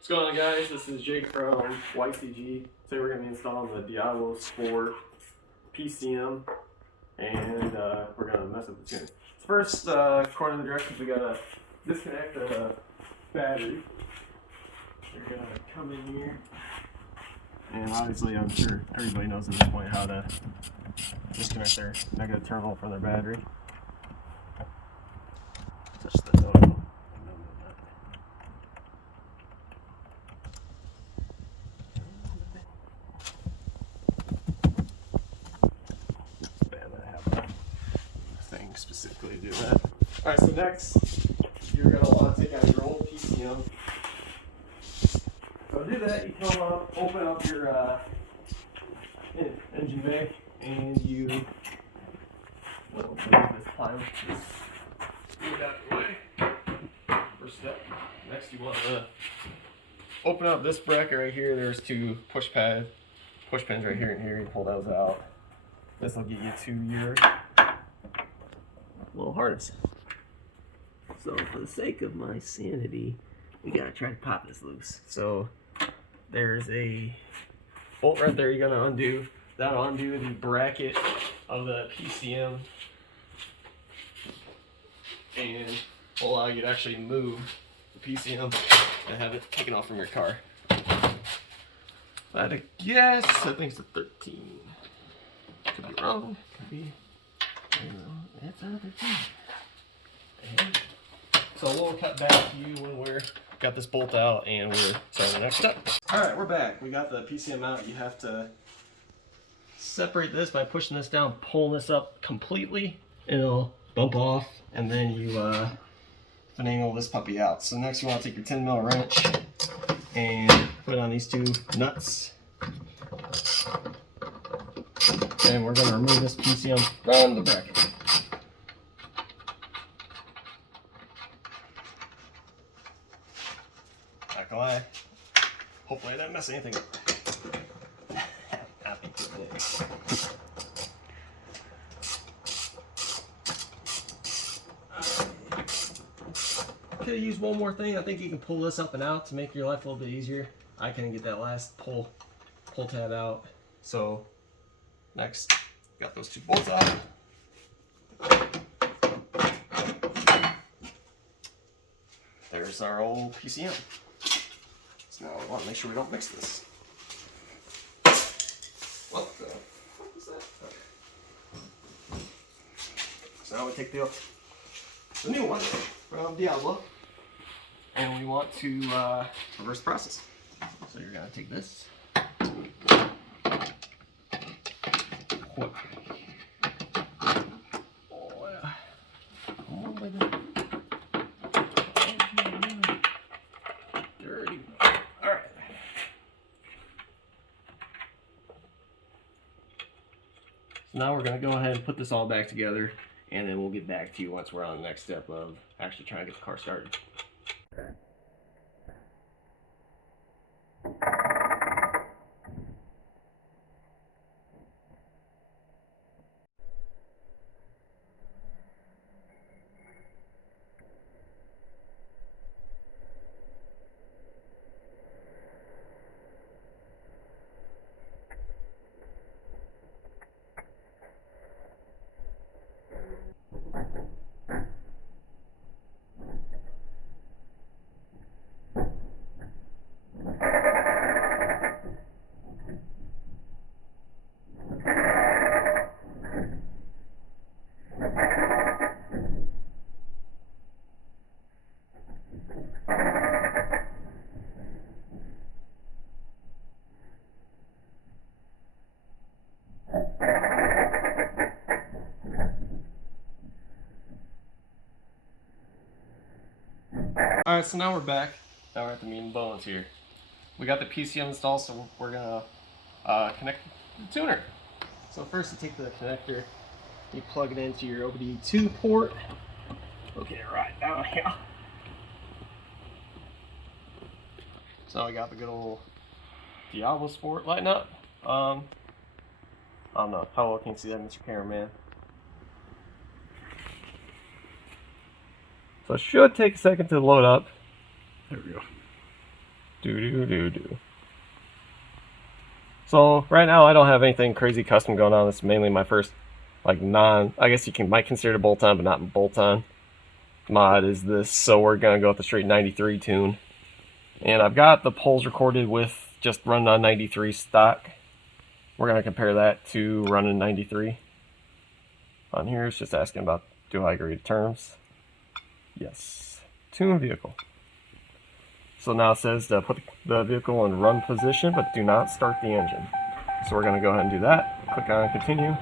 What's going on, guys? This is Jake from YCG. Today we're going to be installing the Diablo Sport PCM, and we're going to mess up the tune. First, according to the directions, we got to disconnect the battery. You're going to come in here, and obviously I'm sure everybody knows at this point how to disconnect their negative terminal from their battery. Touch the node. Specifically do that. Alright, so next you're going to want to take out your old PCM. So to do that, you come up, open up your engine bay, and you move this pile. Just move out of the way. First step. Next, you want to open up this bracket right here. There's two push pins right here and here. You pull those out. This will get you to your little harness. So for the sake of my sanity, we gotta try to pop this loose. So there's a bolt right there you're gonna undo. That'll undo the bracket of the PCM and will allow you to actually move the PCM and have it taken off from your car. If I had to guess, I think it's a 13. Could be wrong, could be. That's another thing. So we'll cut back to you when we're got this bolt out and we're starting the next step. Alright, we're back. We got the PCM out. You have to separate this by pushing this down, pulling this up completely, and it'll bump off, and then you finagle this puppy out. So next you want to take your 10mm wrench and put on these two nuts. And we're going to remove this PCM from the bracket. Not gonna lie, hopefully I didn't mess anything up. I think it did. Could have used one more thing. I think you can pull this up and out to make your life a little bit easier. I couldn't get that last pull tab out. So next, got those two bolts out. There's our old PCM. So now I want to make sure we don't mix this. What the fuck is that? Okay. So now we take the new one from Diablo, and we want to reverse the process. So you're going to take this. What? Oh, yeah. Come on, baby. Dirty. Alright. So now we're going to go ahead and put this all back together, and then we'll get back to you once we're on the next step of actually trying to get the car started. Alright, so now we're back. Now we're at the meat and bones here. We got the PCM installed, so we're gonna connect the tuner. So first you take the connector, you plug it into your OBD2 port. Okay, right down here. So I got the good old Diablo Sport lighting up. I don't know how well can you see that, Mr. Cameraman. So it should take a second to load up. There we go. So right now I don't have anything crazy custom going on. This is mainly my first, like, I guess you might consider it bolt-on, but not bolt-on mod is this. So we're gonna go with the straight 93 tune. And I've got the poles recorded with just running on 93 stock. We're gonna compare that to running 93. On here it's just asking about, do I agree to terms? Yes. Tune vehicle. So now it says to put the vehicle in run position, but do not start the engine. So we're going to go ahead and do that. Click on continue.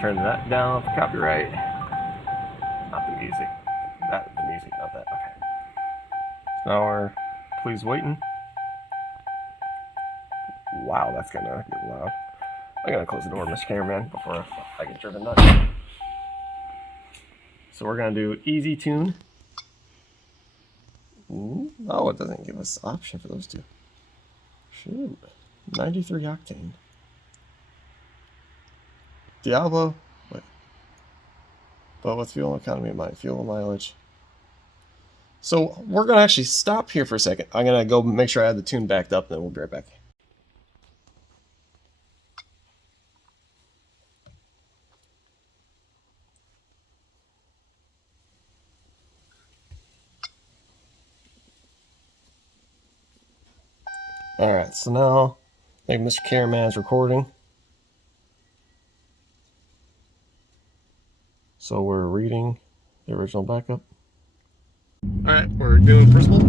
Turn that down for copyright. Not the music. The music, not that. Okay. So now we're please waiting. Wow, that's going to get loud. I'm going to close the door, Mr. Cameraman, before I get driven nuts. So we're going to do easy tune. Oh, it doesn't give us option for those two. Shoot. 93 octane. Diablo. Wait. But what's fuel economy of mine? Fuel mileage. So we're going to actually stop here for a second. I'm going to go make sure I have the tune backed up, then we'll be right back. Alright, so now maybe Mr. Cameraman is recording. So we're reading the original backup. Alright, we're doing first pull. We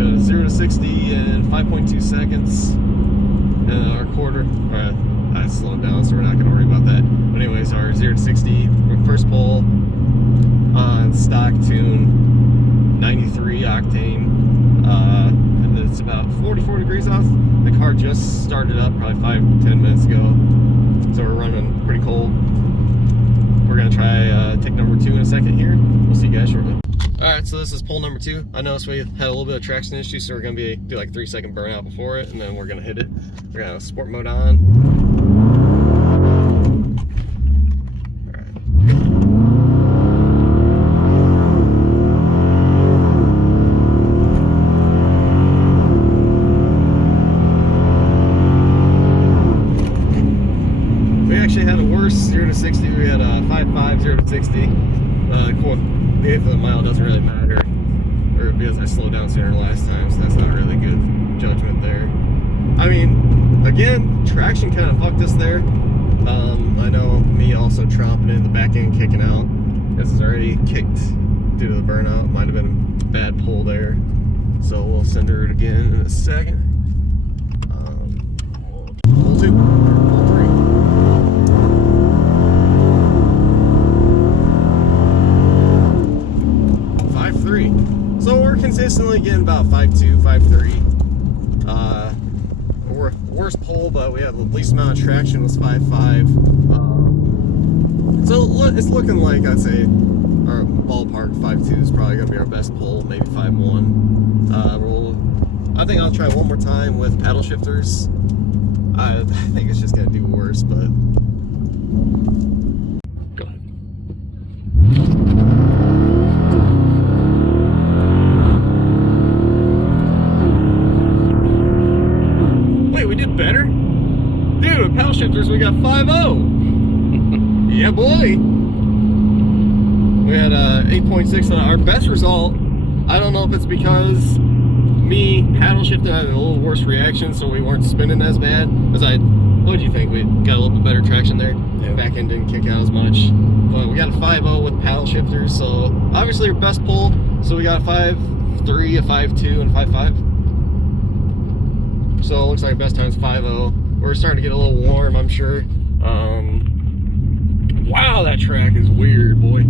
got a 0 to 60 in 5.2 seconds. And our quarter, I slowed down, so we're not going to worry about that. But anyways, our 0 to 60, first pull on stock tune, 93 octane, and it's about 44 degrees off. The car just started up probably 5-10 minutes ago, so we're running pretty cold. We're going to try take number 2 in a second here. We'll see you guys shortly. Alright, so this is pull number 2. I noticed we had a little bit of traction issue, so we're going to do like 3-second burnout before it, and then we're going to hit it. We're going to have sport mode on. We actually had a worse 0 to 60. We had a 5.5 0 to 60. The eighth of the mile doesn't really matter, or because I slowed down sooner last time, so that's not really good judgment there. I mean, again, traction kind of fucked us there. I know me also tromping in the back end, kicking out. This is already kicked due to the burnout. Might have been a bad pull there, so we'll send her again in a second. Pull 2, pull 3. So we're consistently getting about 5.2, 5.3. Worst pull, but we have the least amount of traction was 5.5. So it's looking like, I'd say our ballpark 5.2 is probably going to be our best pull, maybe 5.1. I think I'll try one more time with paddle shifters. I think it's just going to do worse, but go ahead. We did better? Dude, with paddle shifters we got 5.0. Yeah, boy. We had 8.6 on our best result. I don't know if it's because me paddle shifting had a little worse reaction, so we weren't spinning as bad. What do you think? We got a little bit better traction there. Yeah. Back end didn't kick out as much. But we got a 5.0 with paddle shifters, so obviously our best pull. So we got a 5.3, a 5.2, and a 5.5. So it looks like our best time is 5.0. We're starting to get a little warm, I'm sure. Wow, that track is weird, boy.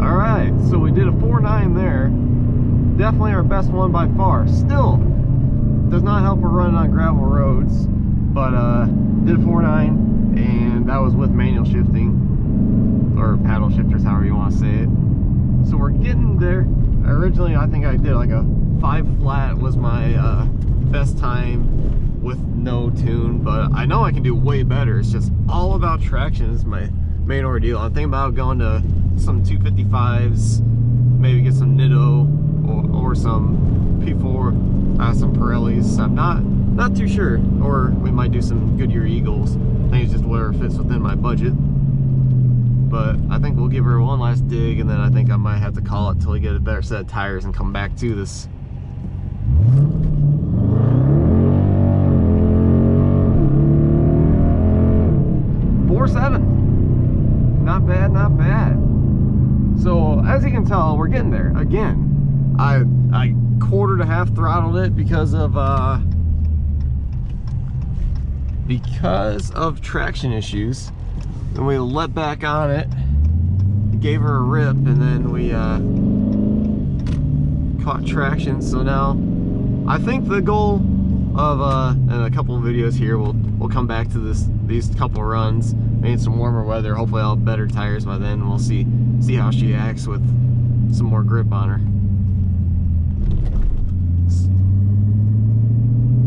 Alright, so we did a 4.9 there. Definitely our best one by far. Still, does not help we're running on gravel roads, but did a 4.9. And that was with manual shifting, or paddle shifters, however you want to say it. So we're getting there. originally I think I did like a 5 flat was my best time with no tune, but I know I can do way better. It's just all about traction is my main ordeal. I'm thinking about going to some 255s, maybe get some Nitto or some P4, some Pirellis. I'm not too sure, or we might do some Goodyear Eagles. I think it's just whatever fits within my budget. But I think we'll give her one last dig, and then I think I might have to call it till we get a better set of tires and come back to this. Not bad, not bad. So as you can tell, we're getting there. Again, I quarter to half throttled it because of traction issues. Then we let back on it, gave her a rip, and then we caught traction. So now I think the goal of in a couple of videos here, we'll come back to these couple runs, maybe some warmer weather. Hopefully I'll have better tires by then. We'll see how she acts with some more grip on her.